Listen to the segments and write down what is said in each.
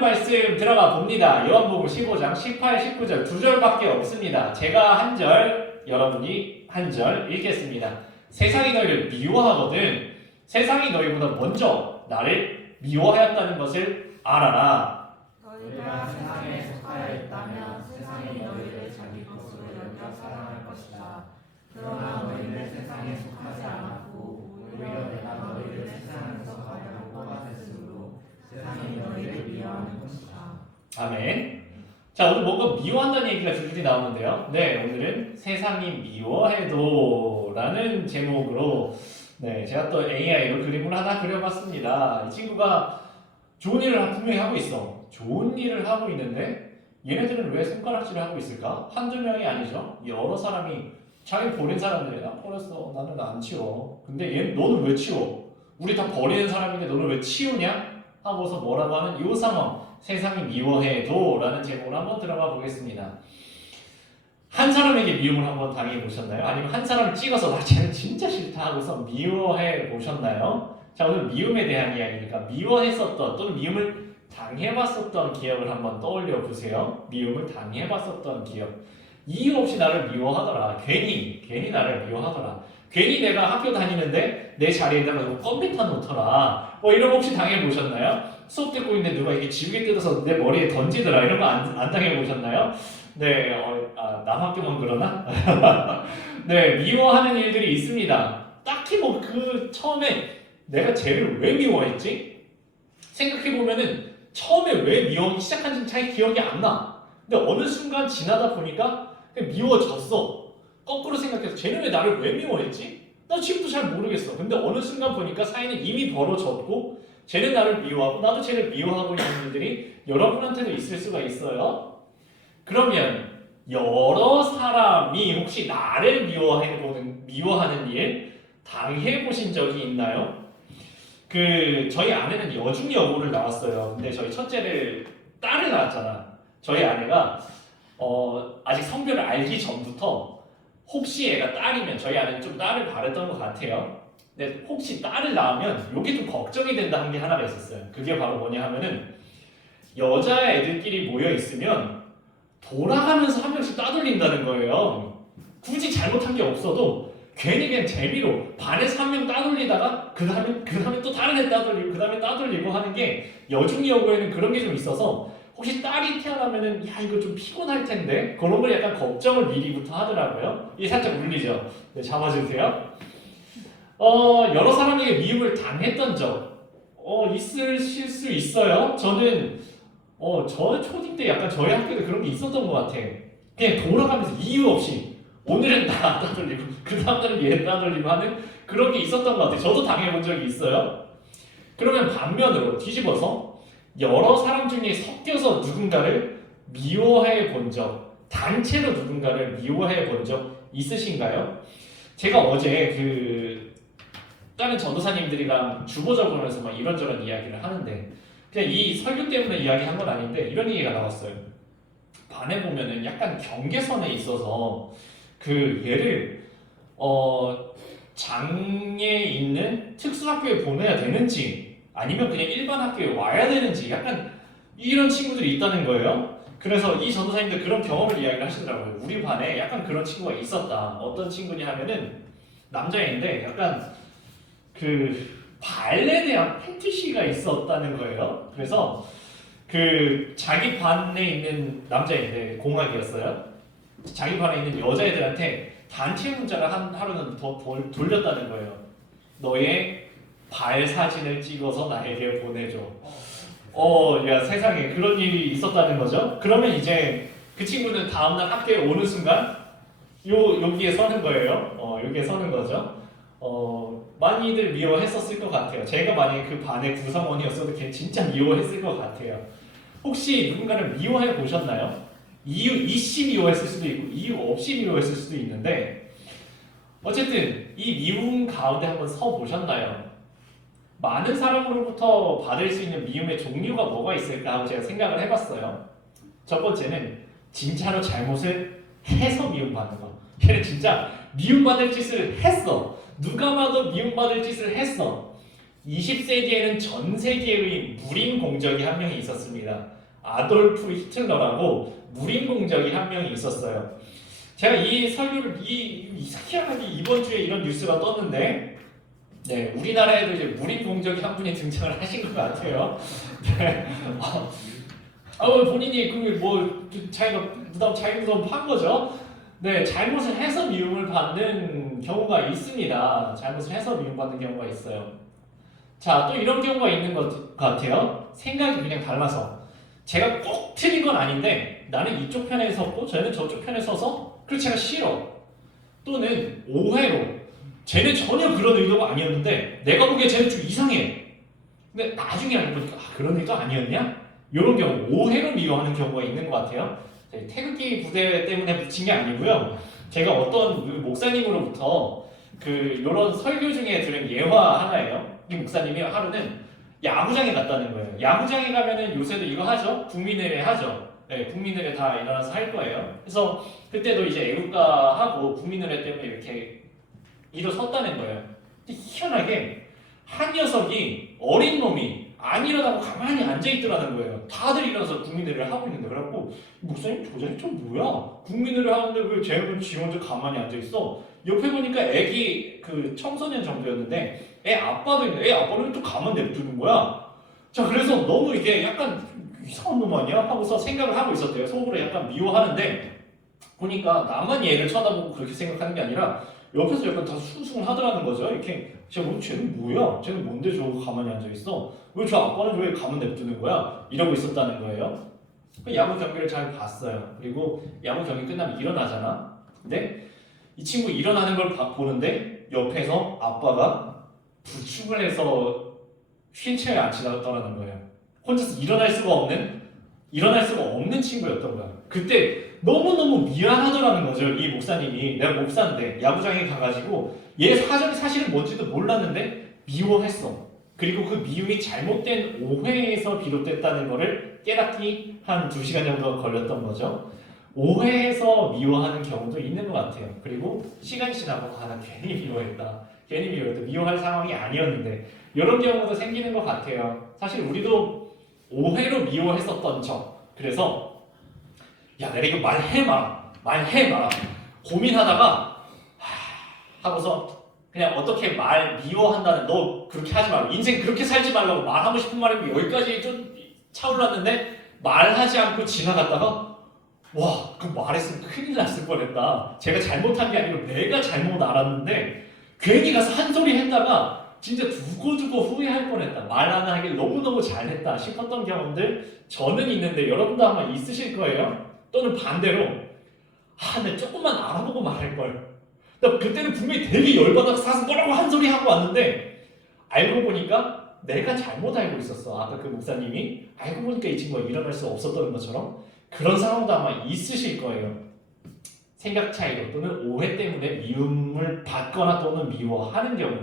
말씀 들어가 봅니다. 요한복음 15장 18, 19절 두 절밖에 없습니다. 제가 한 절, 여러분이 한 절 읽겠습니다. 세상이 너희를 미워하거든 세상이 너희보다 먼저 나를 미워하였다는 것을 알아라. 너희가 세상에 속하여 있다면 세상이 너희를 자기 것으로 여겨 사랑할 것이다. 그러나 너희는 세상에 속하지 않았고 오히려 내가 너희를 세상에서 가려고 뽑았으므로 세상이 너희를 미워하는 것이다. 아멘. 자, 오늘 뭔가 미워한다는 얘기가 줄줄이 나오는데요. 네, 오늘은 세상이 미워해도 라는 제목으로 제가 또 AI로 그림을 하나 그려봤습니다. 이 친구가 좋은 일을 분명히 하고 있어. 좋은 일을 하고 있는데 얘네들은 왜 손가락질을 하고 있을까? 한두 명이 아니죠. 여러 사람이 자기 버린 사람들이 나 버렸어. 나는 안 치워. 근데 너는 왜 치워? 우리 다 버리는 사람인데 너는 왜 치우냐? 하고서 뭐라고 하는 이 상황. 세상이 미워해도 라는 제목으로 한번 들어가 보겠습니다. 한 사람에게 미움을 한번 당해 보셨나요? 아니면 한 사람을 찍어서 나 쟤는 진짜 싫다 하고서 미워해 보셨나요? 자, 오늘 미움에 대한 이야기니까 미워했었던 또는 미움을 당해봤었던 기억을 한번 떠올려 보세요. 미움을 당해봤었던 기억. 이유 없이 나를 미워하더라. 괜히 나를 미워하더라. 괜히 내가 학교 다니는데 내 자리에다가 컴퓨터 놓더라. 뭐 이런 거 혹시 당해보셨나요? 수업 듣고 있는데 누가 이렇게 지우개 뜯어서 내 머리에 던지더라. 이런 거 안 당해보셨나요? 네, 남 학교만 그러나? 네, 미워하는 일들이 있습니다. 딱히 뭐 처음에 내가 쟤를 왜 미워했지? 생각해보면은 처음에 왜 미워하기 시작한지는 잘 기억이 안 나. 근데 어느 순간 지나다 보니까 그냥 미워졌어. 거꾸로 생각해서 쟤는 왜 나를 왜 미워했지? 나 지금도 잘 모르겠어. 근데 어느 순간 보니까 사이는 이미 벌어졌고 쟤는 나를 미워하고 나도 쟤를 미워하고 있는 일들이 여러분한테도 있을 수가 있어요. 그러면 여러 사람이 혹시 나를 미워하는 일 당해보신 적이 있나요? 저희 아내는 여중 여고를 나왔어요. 근데 저희 첫째를 딸을 낳았잖아. 저희 아내가 아직 성별을 알기 전부터 혹시 애가 딸이면 저희 아내는 좀 딸을 바랬던 것 같아요. 근데 혹시 딸을 낳으면 이게 좀 걱정이 된다는 게 하나가 있었어요. 그게 바로 뭐냐 하면은 여자애들끼리 모여 있으면 돌아가면서 한 명씩 따돌린다는 거예요. 굳이 잘못한 게 없어도 괜히 그냥 재미로 반에서 한 명 따돌리다가 그 다음에 또 다른 애 따돌리고 그 다음에 따돌리고 하는 게 여중여고에는 그런 게 좀 있어서 혹시 딸이 태어나면은 야 이거 좀 피곤할 텐데 그런 걸 약간 걱정을 미리부터 하더라고요. 이게 살짝 울리죠. 네, 잡아주세요. 여러 사람에게 미움을 당했던 적 있으실 수 있어요. 저는 저 초딩 때 약간 저희 학교도 그런 게 있었던 것 같아. 그냥 돌아가면서 이유 없이 오늘은 나 따돌리고 그 다음날은 얘 따돌리고 하는 그런 게 있었던 것 같아요. 저도 당해본 적이 있어요. 그러면 반면으로 뒤집어서 여러 사람 중에 섞여서 누군가를 미워해 본 적, 단체로 누군가를 미워해 본 적 있으신가요? 제가 어제 다른 전도사님들이랑 주보 적으면서 막 이런저런 이야기를 하는데 그냥 이 설교 때문에 이야기한 건 아닌데 이런 얘기가 나왔어요. 반에 보면은 약간 경계선에 있어서 얘를 장에 있는 특수학교에 보내야 되는지 아니면 그냥 일반 학교에 와야 되는지 약간 이런 친구들이 있다는 거예요. 그래서 이 전도사님들 그런 경험을 이야기를 하시더라고요. 우리 반에 약간 그런 친구가 있었다. 어떤 친구냐 하면은 남자애인데 약간 발에 대한 패티시가 있었다는 거예요. 그래서 자기 반에 있는 남자애인데 공학이었어요. 자기 반에 있는 여자애들한테 단체 문자를 하루는 더 돌렸다는 거예요. 너의 발 사진을 찍어서 나에게 보내줘. 야 세상에 그런 일이 있었다는 거죠. 그러면 이제 그 친구는 다음날 학교에 오는 순간 여기에 서는 거예요. 여기에 서는 거죠. 많이들 미워했었을 것 같아요. 제가 만약에 그 반의 구성원이었어도 걔 진짜 미워했을 것 같아요. 혹시 누군가를 미워해 보셨나요? 이유 있이 미워했을 수도 있고 이유 없이 미워했을 수도 있는데 어쨌든 이 미움 가운데 한번 서 보셨나요? 많은 사람으로부터 받을 수 있는 미움의 종류가 뭐가 있을까 하고 제가 생각을 해봤어요. 첫 번째는 진짜로 잘못을 해서 미움받는 거. 걔는 진짜 미움받을 짓을 했어. 누가 봐도 미움받을 짓을 했어. 20세기에는 전 세계의 무림 공적이 한 명이 있었습니다. 아돌프 히틀러라고 무림 공적이 한 명이 있었어요. 제가 이 설교를 이상하게 이번 주에 이런 뉴스가 떴는데, 네, 우리나라에도 이제 무림 공적이 한 분이 등장을 하신 것 같아요. 네. 본인이 자기가 무덤 판 거죠. 네, 잘못을 해서 미움을 받는 경우가 있습니다. 잘못을 해서 미움받는 경우가 있어요. 자, 또 이런 경우가 있는 것 같아요. 생각이 그냥 달라서. 제가 꼭 틀린 건 아닌데 나는 이쪽 편에 섰고 쟤는 저쪽 편에 서서 그래서 제가 싫어. 또는 오해로 쟤는 전혀 그런 의도가 아니었는데 내가 보기에 쟤는 좀 이상해. 근데 나중에 알고 보니까 그런 의도 아니었냐? 이런 경우, 오해로 미워하는 경우가 있는 것 같아요. 태극기 부대 때문에 붙인 게 아니고요. 제가 어떤 목사님으로부터 이런 설교 중에 들은 예화 하나예요. 이 목사님이 하루는 야구장에 갔다는 거예요. 야구장에 가면은 요새도 이거 하죠? 국민의례 하죠. 네, 국민의례 다 일어나서 할 거예요. 그래서 그때도 이제 애국가하고 국민의례 때문에 이렇게 일어섰다는 거예요. 근데 희한하게 한 녀석이 어린 놈이 안 일어나고 가만히 앉아있더라는 거예요. 다들 일어나서 국민의례를 하고 있는데 그래갖고 목사님 저 자식 좀 뭐야? 국민의례를 하는데 왜 쟤는 지 혼자 가만히 앉아있어? 옆에 보니까 애기 청소년 정도였는데 애 아빠도 있는데 애 아빠는 왜 또 가만 냅두는 거야? 자, 그래서 너무 이게 약간 이상한 놈 아니야? 하고서 생각을 하고 있었대요. 속으로 약간 미워하는데 보니까 나만 얘를 쳐다보고 그렇게 생각하는 게 아니라 옆에서 약간 다 숭숭을 하더라는 거죠. 이렇게 쟤는 뭐야? 쟤는 뭔데 저거 가만히 앉아있어? 왜 저 아빠는 왜 가만 냅두는 거야? 이러고 있었다는 거예요. 야구 경기를 잘 봤어요. 그리고 야구 경기 끝나면 일어나잖아. 근데 이 친구 일어나는 걸 보는데 옆에서 아빠가 부축을 해서 휠체어에 앉히더라는 거예요. 혼자서 일어날 수가 없는 친구였던 거야. 그때 너무너무 미안하더라는 거죠. 이 목사님이. 내가 목사인데 야구장에 가가지고 얘 사실은 뭔지도 몰랐는데 미워했어. 그리고 그 미움이 잘못된 오해에서 비롯됐다는 거를 깨닫기 한 2시간 정도 걸렸던 거죠. 오해해서 미워하는 경우도 있는 것 같아요. 그리고 시간이 지나고 나 괜히 미워했다. 미워할 상황이 아니었는데 이런 경우도 생기는 것 같아요. 사실 우리도 오해로 미워했었던 적. 그래서 야, 내가 이거 말해마라 고민하다가 하고서 그냥 어떻게 미워한다는 너 그렇게 하지 말고 인생 그렇게 살지 말라고 말하고 싶은 말이 여기까지 좀 차올랐는데 말하지 않고 지나갔다가 와, 그 말했으면 큰일 났을 뻔했다. 제가 잘못한 게 아니고 내가 잘못 알았는데 괜히 가서 한 소리 했다가 진짜 두고두고 후회할 뻔했다. 말 하나 하길 너무너무 잘했다 싶었던 경험들 저는 있는데 여러분도 아마 있으실 거예요. 또는 반대로 내가 조금만 알아보고 말할걸. 나 그때는 분명히 되게 열받아서 사서 뭐라고 한 소리 하고 왔는데 알고 보니까 내가 잘못 알고 있었어. 아까 그 목사님이 알고 보니까 이 친구가 일어날 수 없었던 것처럼 그런 상황도 아마 있으실 거예요. 생각 차이로 또는 오해 때문에 미움을 받거나 또는 미워하는 경우.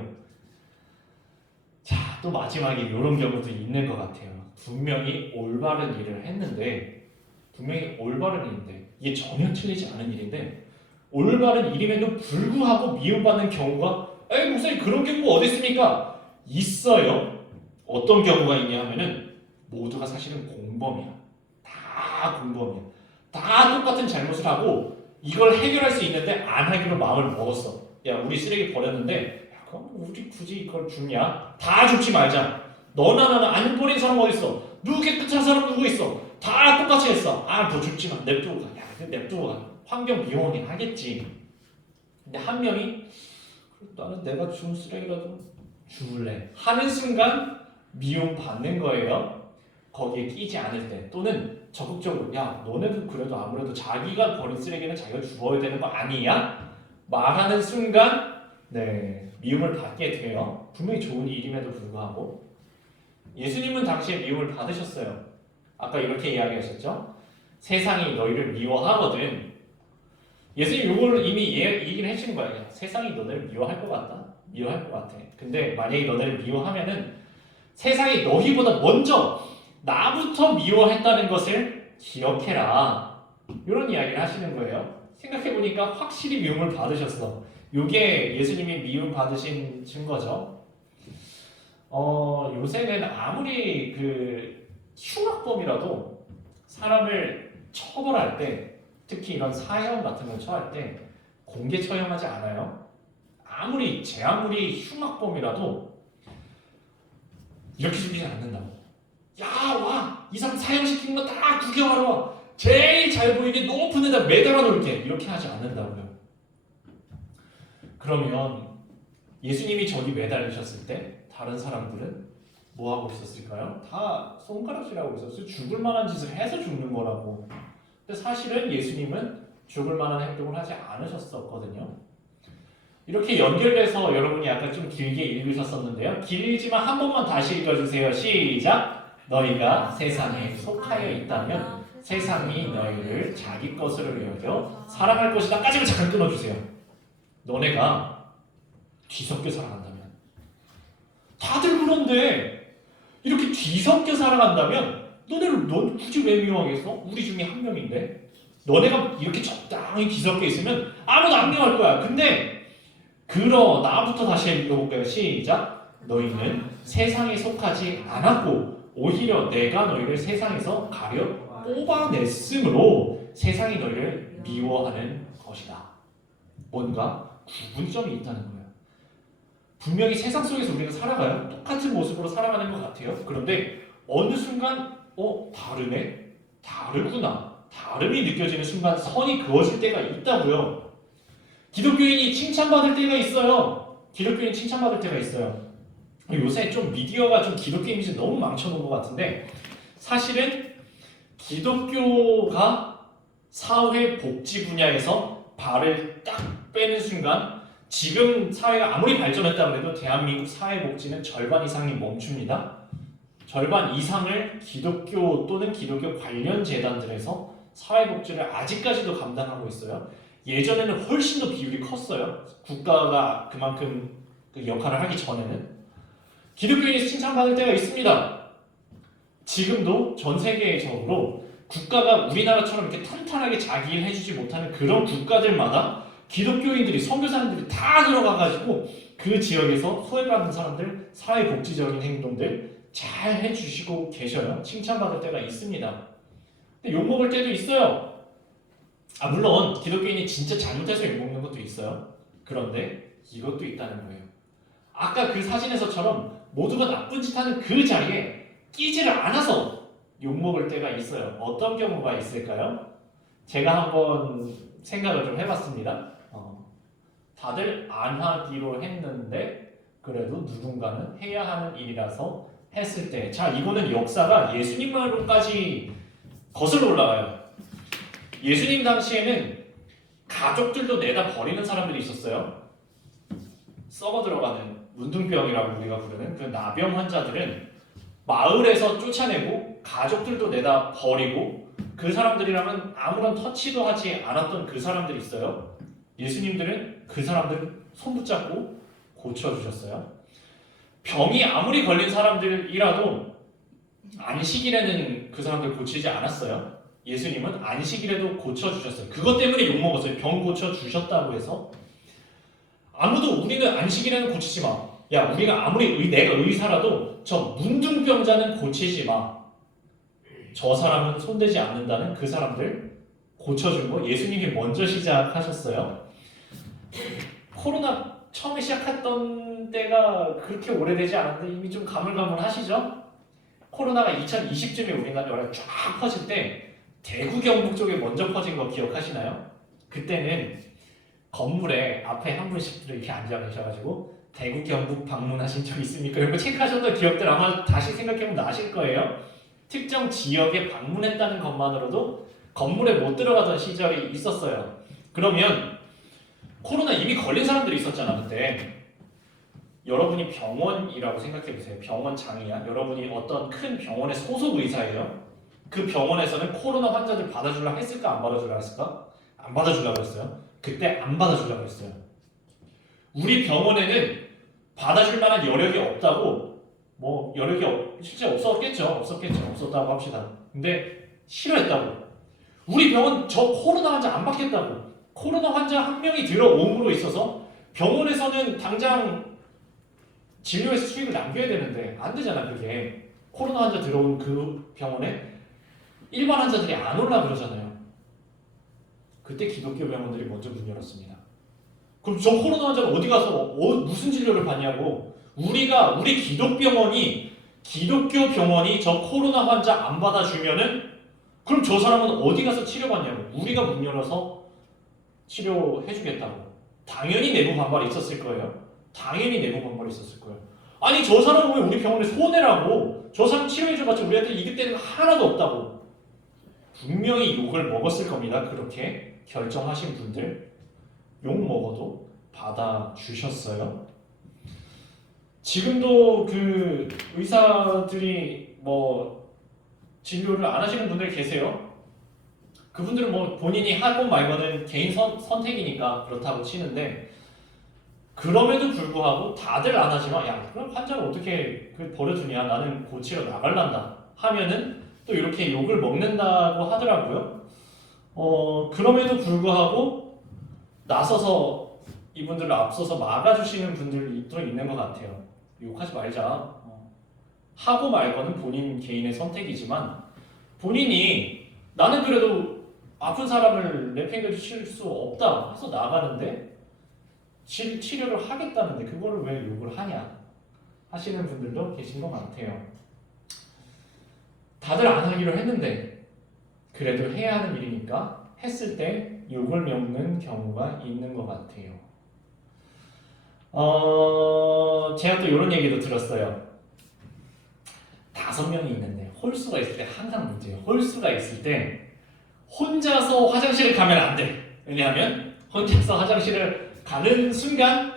자, 또 마지막에 이런 경우도 있는 것 같아요. 분명히 올바른 일을 했는데 이게 전혀 틀리지 않은 일인데 올바른 일임에도 불구하고 미움받는 경우가 에이 목사님 그런 경우가 어디 있습니까? 있어요. 어떤 경우가 있냐 하면은 모두가 사실은 공범이야. 다 공범이야. 다 똑같은 잘못을 하고 이걸 해결할 수 있는데 안 하기로 마음을 먹었어. 야, 우리 쓰레기 버렸는데 야, 그럼 우리 굳이 이걸 줍냐? 다 줍지 말자. 너나 나나 안 버린 사람 어디 있어? 누구 깨끗한 사람 누구 있어? 다 똑같이 했어. 더 줍지 마. 냅두고 가. 야, 냅두고 가. 환경 미화원이 하겠지. 근데 한 명이 나는 내가 준 쓰레기라도 줄래 하는 순간 미움 받는 거예요. 거기에 끼지 않을 때 또는 적극적으로 야 너네도 그래도 아무래도 자기가 버린 쓰레기는 자기가 주워야 되는 거 아니야? 말하는 순간 미움을 받게 돼요. 분명히 좋은 일임에도 불구하고 예수님은 당시에 미움을 받으셨어요. 아까 이렇게 이야기하셨죠. 세상이 너희를 미워하거든. 예수님 이걸 이미 얘기를 해주는 거예요. 세상이 너네를 미워할 것 같다. 근데 만약에 너네를 미워하면은 세상이 너희보다 먼저 나부터 미워했다는 것을 기억해라. 이런 이야기를 하시는 거예요. 생각해보니까 확실히 미움을 받으셨어. 이게 예수님이 미움 받으신 증거죠. 요새는 아무리 그 흉악범이라도 사람을 처벌할 때, 특히 이런 사형 같은 걸 처할 때 공개 처형하지 않아요. 제 아무리 흉악범이라도 이렇게 죽이지 않는다고. 야, 와! 이 사람 사형시킨 거 다 구경하러 와. 제일 잘 보이게 높은 데다 매달아 놓을게. 이렇게 하지 않는다고요. 그러면 예수님이 저기 매달리셨을 때 다른 사람들은 뭐 하고 있었을까요? 다 손가락질하고 있었어요. 죽을 만한 짓을 해서 죽는 거라고. 근데 사실은 예수님은 죽을 만한 행동을 하지 않으셨었거든요. 이렇게 연결돼서 여러분이 아까 좀 길게 읽으셨었는데요. 길지만 한 번만 다시 읽어주세요. 시작! 너희가 세상에 속하여 있다면 세상이 너희를 자기 것으로 여겨 사랑할 것이다. 까지를 잠깐 끊어주세요. 너네가 뒤섞여 살아간다면, 다들 그런데 이렇게 뒤섞여 살아간다면 넌 굳이 왜 미워하겠어? 우리 중에 한 명인데. 너네가 이렇게 적당히 뒤섞여 있으면 아무도 안 미워할 거야. 근데 나부터 다시 읽어볼까요? 시작! 너희는 세상에 속하지 않았고 오히려 내가 너희를 세상에서 가려 뽑아냈으므로 세상이 너희를 미워하는 것이다. 뭔가 구분점이 있다는 거예요. 분명히 세상 속에서 우리는 살아가요. 똑같은 모습으로 살아가는 것 같아요. 그런데 어느 순간 다르네? 다르구나. 다름이 느껴지는 순간 선이 그어질 때가 있다고요. 기독교인이 칭찬받을 때가 있어요. 기독교인 칭찬받을 때가 있어요. 요새 좀 미디어가 좀 기독교 이미지 너무 망쳐놓은 것 같은데, 사실은 기독교가 사회 복지 분야에서 발을 딱 빼는 순간, 지금 사회가 아무리 발전했다고 해도 대한민국 사회 복지는 절반 이상이 멈춥니다. 절반 이상을 기독교 또는 기독교 관련 재단들에서 사회 복지를 아직까지도 감당하고 있어요. 예전에는 훨씬 더 비율이 컸어요. 국가가 그만큼 그 역할을 하기 전에는. 기독교인이 칭찬받을 때가 있습니다. 지금도 전 세계적으로 국가가 우리나라처럼 이렇게 탄탄하게 자기 일 해주지 못하는 그런 국가들마다 기독교인들이, 선교사님들이 다 들어가가지고 그 지역에서 소외받는 사람들 사회복지적인 행동들 잘 해주시고 계셔요. 칭찬받을 때가 있습니다. 근데 욕먹을 때도 있어요. 물론 기독교인이 진짜 잘못해서 욕먹는 것도 있어요. 그런데 이것도 있다는 거예요. 아까 그 사진에서처럼 모두가 나쁜 짓 하는 그 자리에 끼지를 않아서 욕먹을 때가 있어요. 어떤 경우가 있을까요? 제가 한번 생각을 좀 해봤습니다. 다들 안 하기로 했는데 그래도 누군가는 해야 하는 일이라서 했을 때, 자, 이거는 역사가 예수님으로까지 거슬러 올라가요. 예수님 당시에는 가족들도 내다 버리는 사람들이 있었어요. 썩어 들어가는 문둥병이라고 우리가 부르는 그 나병 환자들은 마을에서 쫓아내고 가족들도 내다 버리고, 그 사람들이랑은 아무런 터치도 하지 않았던 그 사람들이 있어요. 예수님들은 그 사람들 손 붙잡고 고쳐주셨어요. 병이 아무리 걸린 사람들이라도 안식일에는 그 사람들 고치지 않았어요. 예수님은 안식일에도 고쳐주셨어요. 그것 때문에 욕먹었어요. 병 고쳐주셨다고 해서. 아무도 우리는 안식일에는 고치지 마. 야, 우리가 아무리 내가 의사라도 저 문둥병자는 고치지 마. 저 사람은 손대지 않는다는 그 사람들 고쳐준 거 예수님이 먼저 시작하셨어요. 코로나 처음에 시작했던 때가 그렇게 오래되지 않았는데 이미 좀 가물가물하시죠? 코로나가 2020쯤에 우리나라에 쫙 퍼질 때 대구 경북 쪽에 먼저 퍼진 거 기억하시나요? 그때는 건물에 앞에 한 분씩 이렇게 앉아 계셔가지고 대구 경북 방문하신 적 있습니까? 이런 거 체크하셨던 기억들 아마 다시 생각해보면 나실 거예요. 특정 지역에 방문했다는 것만으로도 건물에 못 들어가던 시절이 있었어요. 그러면 코로나 이미 걸린 사람들이 있었잖아. 그때 여러분이 병원이라고 생각해보세요. 병원장이야. 여러분이 어떤 큰 병원의 소속 의사예요. 그 병원에서는 코로나 환자들 받아주려고 했을까? 안 받아주려고 했을까? 안 받아주려고 했어요. 그때 안 받아주려고 했어요. 우리 병원에는 받아줄 만한 여력이 없다고, 실제 없었다고 합시다. 근데 싫어했다고. 우리 병원 저 코로나 환자 안 받겠다고. 코로나 환자 한 명이 들어옴으로 있어서 병원에서는 당장 진료에서 수익을 남겨야 되는데 안 되잖아. 그게 코로나 환자 들어온 그 병원에 일반 환자들이 안 올라 그러잖아요. 그때 기독교 병원들이 먼저 문 열었습니다. 그럼 저 코로나 환자는 어디 가서 무슨 진료를 받냐고. 우리 기독교 병원이 저 코로나 환자 안 받아주면은 그럼 저 사람은 어디 가서 치료받냐고. 우리가 문 열어서 치료해주겠다고. 당연히 내부 반발이 있었을 거예요. 당연히 내부 반발이 있었을 거예요. 아니 저 사람은 왜 우리 병원에 손해라고. 저 사람 치료해줘봤자 우리한테 이득 되는 거 하나도 없다고. 분명히 욕을 먹었을 겁니다. 그렇게 결정하신 분들 욕 먹어도 받아주셨어요. 지금도 그 의사들이 뭐 진료를 안 하시는 분들 계세요. 그분들은 뭐 본인이 하건 말거는 개인 선택이니까 그렇다고 치는데, 그럼에도 불구하고 다들 안 하지만 야 그럼 환자를 어떻게 버려두냐, 나는 고치러 나갈란다 하면은 또 이렇게 욕을 먹는다고 하더라고요. 그럼에도 불구하고 나서서 이분들을 앞서서 막아주시는 분들이 또 있는 것 같아요. 욕하지 말자. 하고 말고는 본인 개인의 선택이지만, 본인이 나는 그래도 아픈 사람을 내팽개칠 수 없다 해서 나가는데 치료를 하겠다는데 그거를 왜 욕을 하냐 하시는 분들도 계신 것 같아요. 다들 안 하기로 했는데 그래도 해야 하는 일이니까 했을 때 욕을 먹는 경우가 있는 것 같아요. 제가 또 이런 얘기도 들었어요. 5명이 있는데 홀수가 있을 때 항상 문제예요. 홀수가 있을 때 혼자서 화장실을 가면 안 돼. 왜냐하면 혼자서 화장실을 가는 순간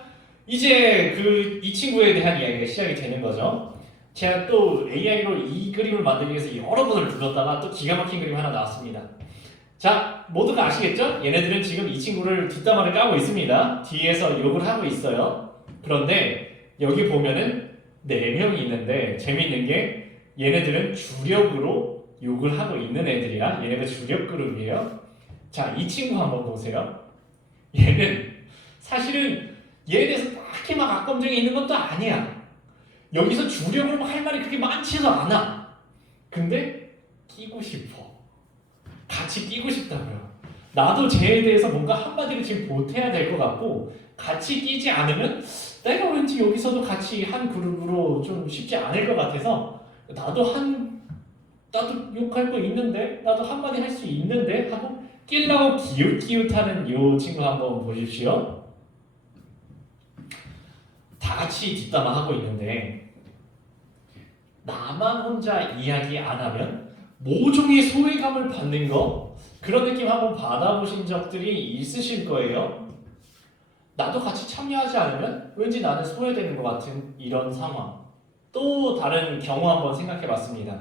이제 이 친구에 대한 이야기가 시작이 되는 거죠. 제가 또 AI로 이 그림을 만들기 위해서 여러 번을 불렀다가 또 기가 막힌 그림 하나 나왔습니다. 자, 모두가 아시겠죠? 얘네들은 지금 이 친구를 뒷담화를 까고 있습니다. 뒤에서 욕을 하고 있어요. 그런데 여기 보면은 4명이 있는데 재밌는 게 얘네들은 주력으로 욕을 하고 있는 애들이야. 얘네가 주력 그룹이에요. 자, 이 친구 한번 보세요. 얘는 사실은 얘에 대해서 딱히 막 악감정이 있는 것도 아니야. 여기서 주력으로 할 말이 그렇게 많지도 않아. 근데 끼고 싶어. 같이 끼고 싶다고요. 나도 쟤에 대해서 뭔가 한마디를 지금 보태야 될 것 같고, 같이 끼지 않으면 내가 왠지 여기서도 같이 한 그룹으로 좀 쉽지 않을 것 같아서 나도 욕할 거 있는데, 나도 한마디 할 수 있는데 하고 끼려고 기웃기웃하는 요 친구 한번 보십시오. 다 같이 뒷담화 하고 있는데 나만 혼자 이야기 안 하면 모종의 소외감을 받는 거, 그런 느낌 한번 받아보신 적들이 있으실 거예요. 나도 같이 참여하지 않으면 왠지 나는 소외되는 것 같은 이런 상황. 또 다른 경우 한번 생각해 봤습니다.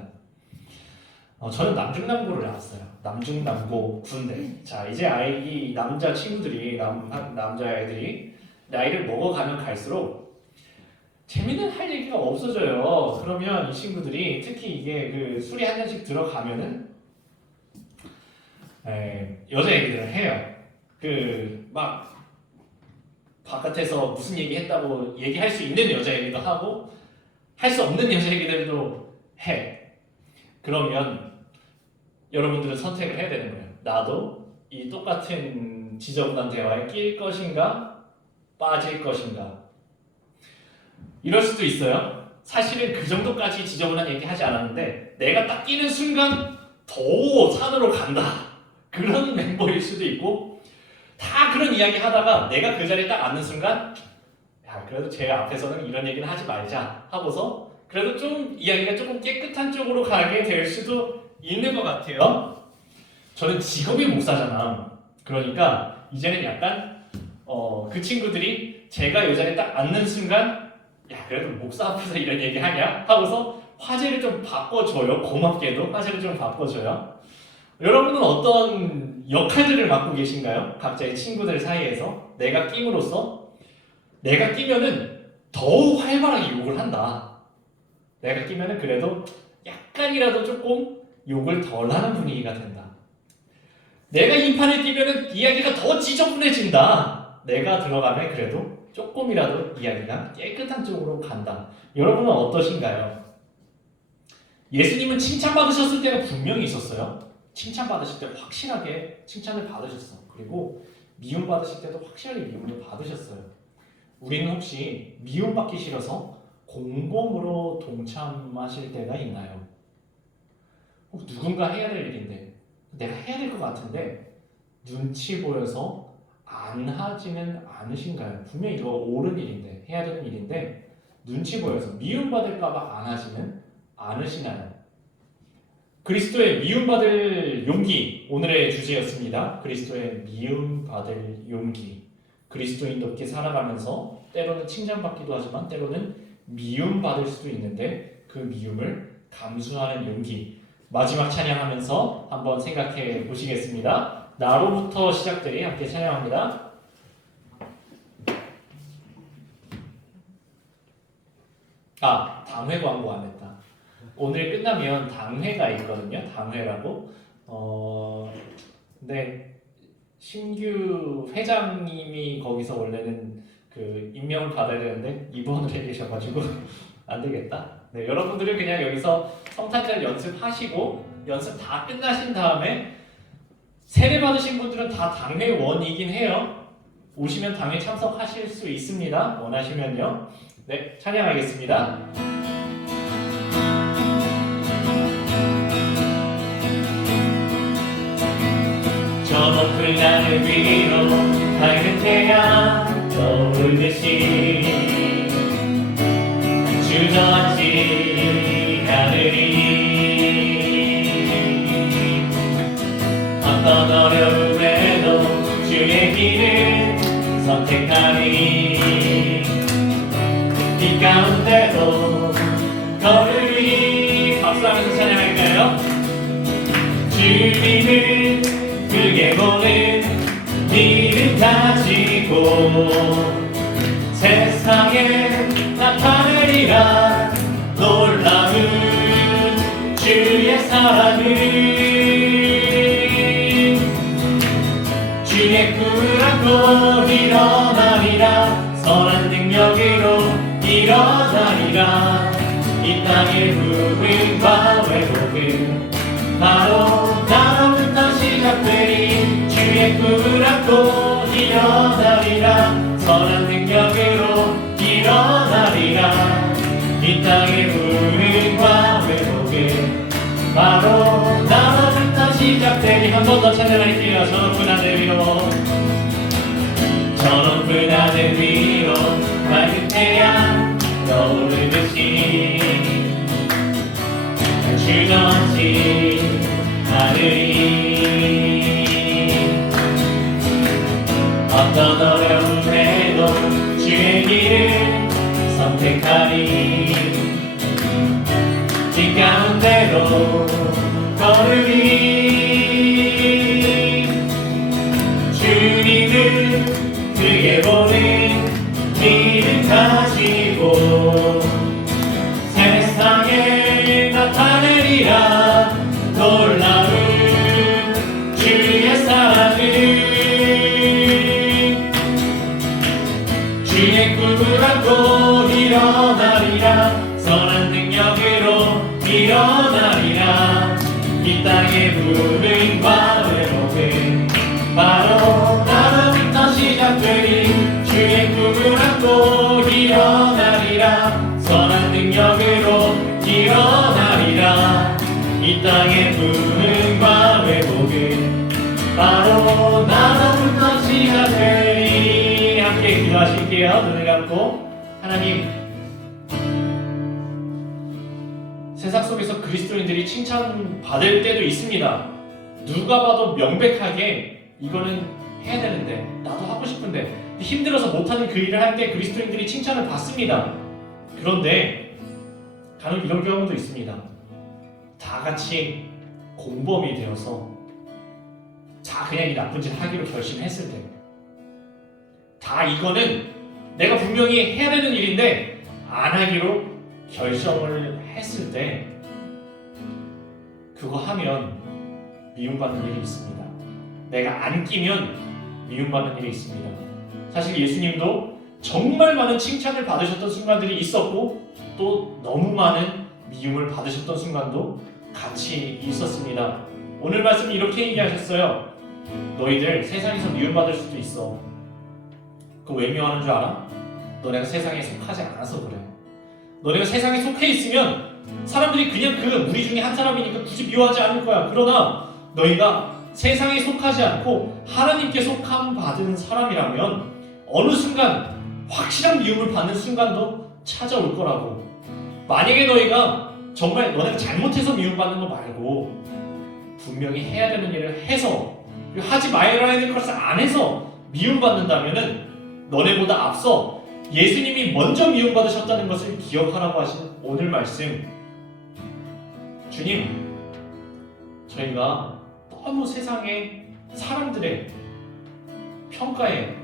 저는 남중남고를 나왔어요. 남중남고 군대. 자, 이제 이 남자 친구들이, 남자애들이 나이를 먹어가면 갈수록 재밌는 할 얘기가 없어져요. 그러면 이 친구들이 특히 이게 술이 한 잔씩 들어가면은 여자 얘기들을 해요. 막 바깥에서 무슨 얘기 했다고 얘기할 수 있는 여자 얘기도 하고 할 수 없는 여자 얘기들도 해. 그러면 여러분들은 선택을 해야 되는 거예요. 나도 이 똑같은 지저분한 대화에 낄 것인가 빠질 것인가. 이럴 수도 있어요. 사실은 그 정도까지 지저분한 얘기 하지 않았는데 내가 딱 끼는 순간 더 산으로 간다. 그런 멤버일 수도 있고, 다 그런 이야기 하다가 내가 그 자리에 딱 앉는 순간 야, 그래도 제 앞에서는 이런 얘기는 하지 말자 하고서 그래도 좀 이야기가 조금 깨끗한 쪽으로 가게 될 수도 있는 것 같아요. 저는 직업이 목사잖아. 그러니까 이제는 약간 그 친구들이 제가 이 자리에 딱 앉는 순간 야, 그래도 목사 앞에서 이런 얘기 하냐 하고서 화제를 좀 바꿔줘요. 고맙게도 화제를 좀 바꿔줘요. 여러분은 어떤 역할들을 맡고 계신가요? 각자의 친구들 사이에서 내가 끼므로써, 내가 끼면은 더욱 활발하게 욕을 한다. 내가 끼면은 그래도 약간이라도 조금 욕을 덜 하는 분위기가 된다. 내가 이 판에 끼면은 이야기가 더 지저분해진다. 내가 들어가면 그래도 조금이라도 이야기가 깨끗한 쪽으로 간다. 여러분은 어떠신가요? 예수님은 칭찬받으셨을 때가 분명히 있었어요. 칭찬받으실 때 확실하게 칭찬을 받으셨어. 그리고 미움받으실 때도 확실하게 미움을 받으셨어요. 우리는 혹시 미움받기 싫어서 공범으로 동참하실 때가 있나요? 누군가 해야 될 일인데 내가 해야 될 것 같은데 눈치 보여서 안 하지는 않으신가요? 분명히 이거 옳은 일인데 해야 되는 일인데 눈치 보여서 미움받을까봐 안 하지는 않으시나요? 그리스도의 미움받을 용기 오늘의 주제였습니다. 그리스도의 미움받을 용기. 그리스도인답게 살아가면서 때로는 칭찬받기도 하지만 때로는 미움받을 수도 있는데 그 미움을 감수하는 용기. 마지막 찬양하면서 한번 생각해 보시겠습니다. 나로부터 시작되리 함께 찬양합니다. 당회 광고 안 했다. 오늘 끝나면 당회가 있거든요. 당회라고. 네. 신규 회장님이 거기서 원래는 그 임명을 받아야 되는데 입원을 해 계셔가지고 안 되겠다. 네, 여러분들은 그냥 여기서 성탄절 연습하시고 연습 다 끝나신 다음에 세례 받으신 분들은 다 당회원이긴 해요. 오시면 당회 참석하실 수 있습니다. 원하시면요. 네, 찬양하겠습니다. 저 높은 하늘 위로 밝은 태양 떠오르듯이 주저앉지 않으리. 어떤 어려움에도 주의 길을 선택하리. 이 가운데도 걸으리. 박수하면서 찬양할까요? 주님을 크게 보는 믿음 가지고 세상에 나타내리라. 놀라운 주의 사랑을 주의 꿈을 안고 일어나리라. 선한 능력으로 일어나리라. 이 땅의 부흥과 회복은 바로 나로부터 시작되리. 주의 꿈을 안고 일어나리라. 선한 능력으로 일어나리라. 이 땅의 부흥과 회복은 바로 나로부터 시작되리. 한 번 더 찬양할게요. 저 높은 하늘 위로 저 높은 하늘 위로 밝은 태양 떠오르듯이 주저앉지 않으리. 어떤 어려움에도 주의 길을 선택하리. 이 가운데로 걸으리. 주님을 크게 보는 믿음 가지고 세상에 나타내리라. 놀라운 주의 사랑을 주의 꿈을 안고 일어나리라. 선한 능력으로 일어나리라. 이 땅의 부흥과 회복은 바로 나로부터 시작되리. 주의 꿈을 안고 일어나리라. 선한 능력으로 일어나리라. 이 땅의 부흥과 회복은 바로 나로부터 시작되리. 함께 기도하실게요. 눈을 감고. 하나님, 세상 속에서 그리스도인들이 칭찬받을 때도 있습니다. 누가 봐도 명백하게 이거는 해야 되는데 나도 하고 싶은데 힘들어서 못하는 그 일을 할 때 그리스도인들이 칭찬을 받습니다. 그런데 간혹 이런 경우도 있습니다. 다 같이 공범이 되어서 자 그냥 이 나쁜 짓 하기로 결심했을 때 다 이거는 내가 분명히 해야 되는 일인데 안 하기로 결정을 했을 때 그거 하면 미움받는 일이 있습니다. 내가 안 끼면 미움받는 일이 있습니다. 사실 예수님도 정말 많은 칭찬을 받으셨던 순간들이 있었고 또 너무 많은 미움을 받으셨던 순간도 같이 있었습니다. 오늘 말씀 이렇게 얘기하셨어요. 너희들 세상에서 미움받을 수도 있어. 그거 왜 미워하는 줄 알아? 너네가 세상에 속하지 않아서 그래. 너네가 세상에 속해 있으면 사람들이 그냥 그 무리 중에 한 사람이니까 굳이 미워하지 않을 거야. 그러나 너희가 세상에 속하지 않고 하나님께 속함 받은 사람이라면 어느 순간 확실한 미움을 받는 순간도 찾아올 거라고. 만약에 너희가 정말 너네가 잘못해서 미움받는 거 말고 분명히 해야 되는 일을 해서 그리고 하지 말아야 될 것을 안 해서 미움받는다면은 너네보다 앞서 예수님이 먼저 미움받으셨다는 것을 기억하라고 하신 오늘 말씀. 주님, 저희가 너무 세상의 사람들의 평가에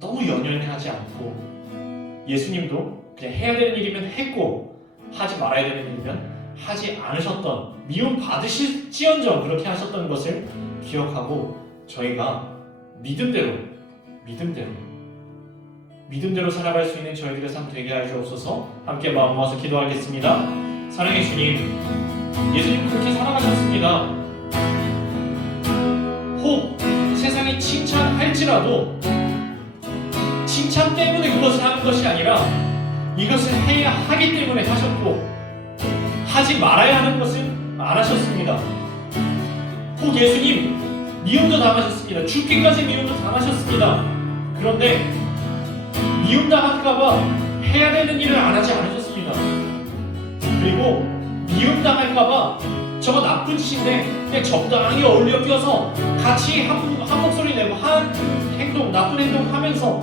너무 연연하지 않고 예수님도 그냥 해야 되는 일이면 했고 하지 말아야 되는 일이면 하지 않으셨던, 미움 받으실지언정 그렇게 하셨던 것을 기억하고 저희가 믿음대로 살아갈 수 있는 저희들의 삶 되게 하여 주옵소서. 함께 마음 모아서 기도하겠습니다. 사랑의 주님, 예수님 그렇게 살아가셨습니다. 혹 세상이 칭찬할지라도 칭찬 때문에 그것을 하는 것이 아니라 이것을 해야 하기 때문에 하셨고 하지 말아야 하는 것을 안 하셨습니다. 혹 예수님 미움도 당하셨습니다. 죽기까지 미움도 당하셨습니다. 그런데 미움 당할까봐 해야 되는 일을 안 하지 않으셨습니다. 그리고 미움 당할까봐 저거 나쁜 짓인데 그냥 적당히 어울려 껴서 같이 한 목소리 내고 나쁜 행동 하면서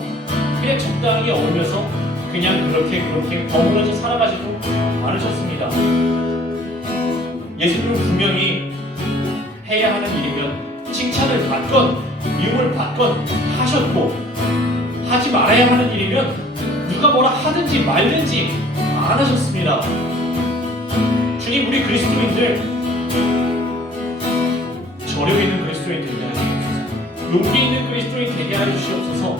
그냥 적당히 어울려서 그냥 그렇게 버무려서 살아가지도 않으셨습니다. 예수님은 분명히 해야 하는 일이면 칭찬을 받건 미움을 받건 하셨고 하지 말아야 하는 일이면 누가 뭐라 하든지 말든지 안 하셨습니다. 주님, 우리 그리스도인들 저력 있는 그리스도인 되게 하여 주시옵소서. 용기 있는 그리스도인 되게 하여 주시옵소서.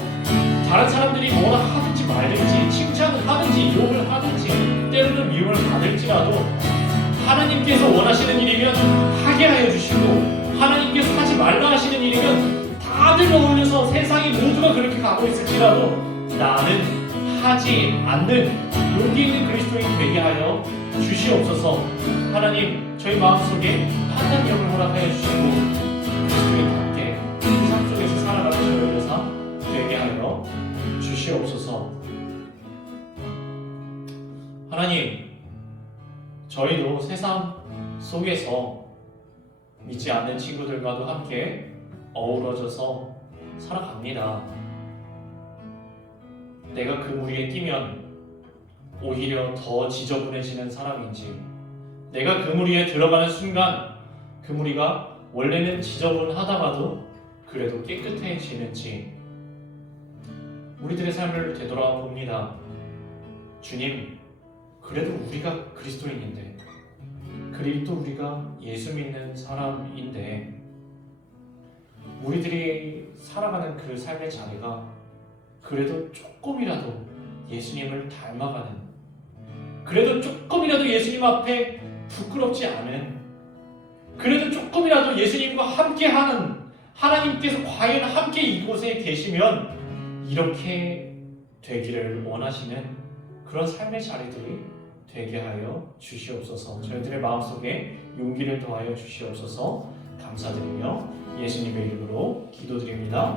다른 사람들이 뭐라 하든지 말든지 칭찬을 하든지 욕을 하든지 때로는 미움을 받을지라도 하나님께서 원하시는 일이면 하게 하여 주시고 하나님께서 하지 말라 하시는 일이면 다들 어울려서 세상이 모두가 그렇게 가고 있을지라도 나는 하지 않는 용기 있는 그리스도인 되게 하여 주시옵소서. 하나님, 저희 마음속에 판단력을 허락하여 주시고 그리스도인답게 삶 속에서 살아가는 저희의 삶 되게 하여 주시옵소서. 하나님, 저희도 세상 속에서 믿지 않는 친구들과도 함께 어우러져서 살아갑니다. 내가 그 무리에 끼면 오히려 더 지저분해지는 사람인지, 내가 그 무리에 들어가는 순간 그 무리가 원래는 지저분하다가도 그래도 깨끗해지는지 우리들의 삶을 되돌아 봅니다. 주님, 그래도 우리가 그리스도인인데, 그리고 또 우리가 예수 믿는 사람인데 우리들이 살아가는 그 삶의 자리가 그래도 조금이라도 예수님을 닮아가는, 그래도 조금이라도 예수님 앞에 부끄럽지 않은, 그래도 조금이라도 예수님과 함께하는, 하나님께서 과연 함께 이곳에 계시면 이렇게 되기를 원하시는 그런 삶의 자리들이 되게 하여 주시옵소서. 저희들의 마음속에 용기를 더하여 주시옵소서. 감사드리며 예수님의 이름으로 기도드립니다.